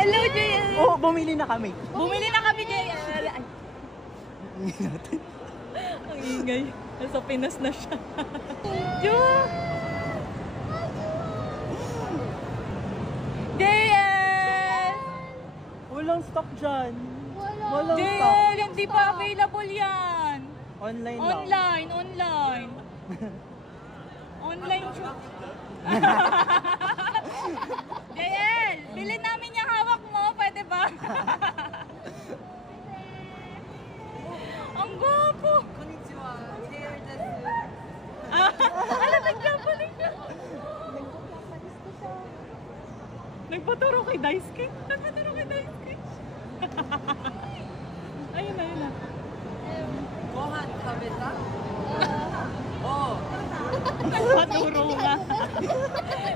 Hello, JL. Oh, bumili na kami. Bumili na kami, JL. Ay. Ang ingay. Nasa Pinas na siya. Ju! JL! Walang stock dyan. Walang stock. JL, hindi pa available yan. Online lang. Online. Online siya. JL, bilhin namin yung hawak mo. Pwede ba? Ang gwapo. Konnichiwa. JR desu. Ano, nag-Japanese siya. Nagpaturo kay Daisuke. Ayun na. Gohan kabeta? Oh. Nagpaturo nga.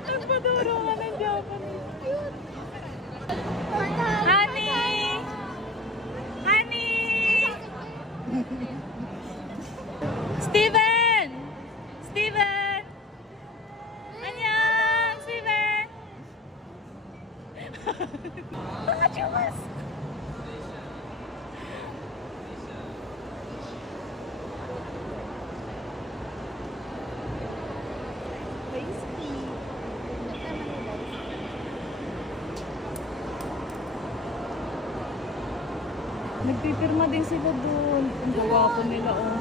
Nagpaturo nga ng Japanese. Honey! Steven! Annyeong, Steven! Pakachumas! Nagpipirma din sila doon. Ang gawa ko nila, oh.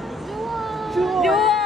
Jowa!